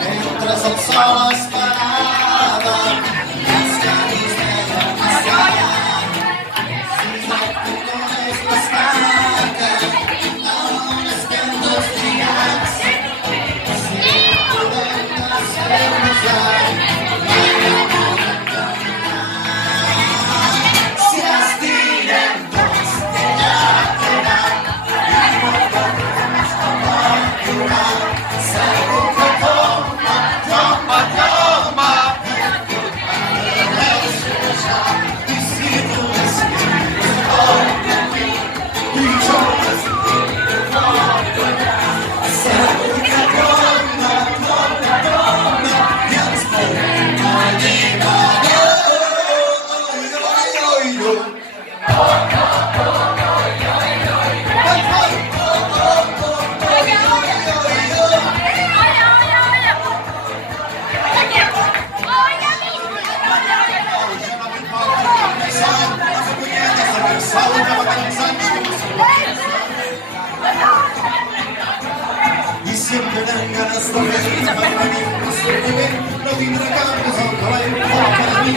Mientras el sol esperaba las calles de la pasada, si no te pones las vacas, aún están 2 días, si podemos cruzar, si las directos ya te dan, y no podemos llorar, salgo que toma, y si tú decides por mí, y yo decido salgo que toma, y hasta y siempre dan ganas de ver para venir a sobrevivir, no tendrá cambios aunque la enfoca para mí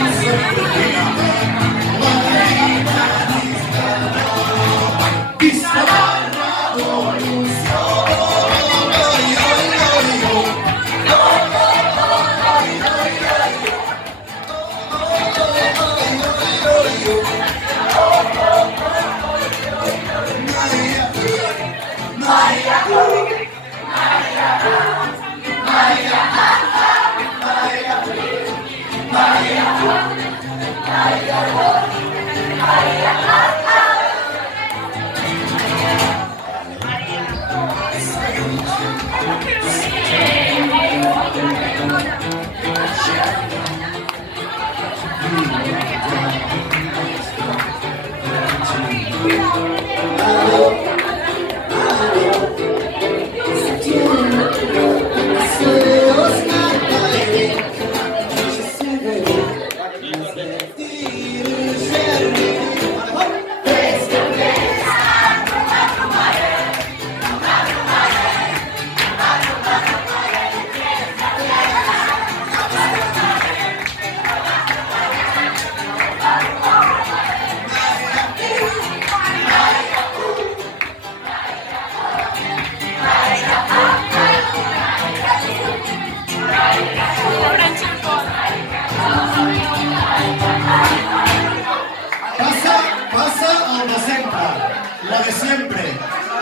lo de siempre.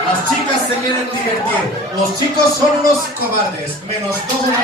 Las chicas se quieren divertir, los chicos son unos cobardes, menos todos los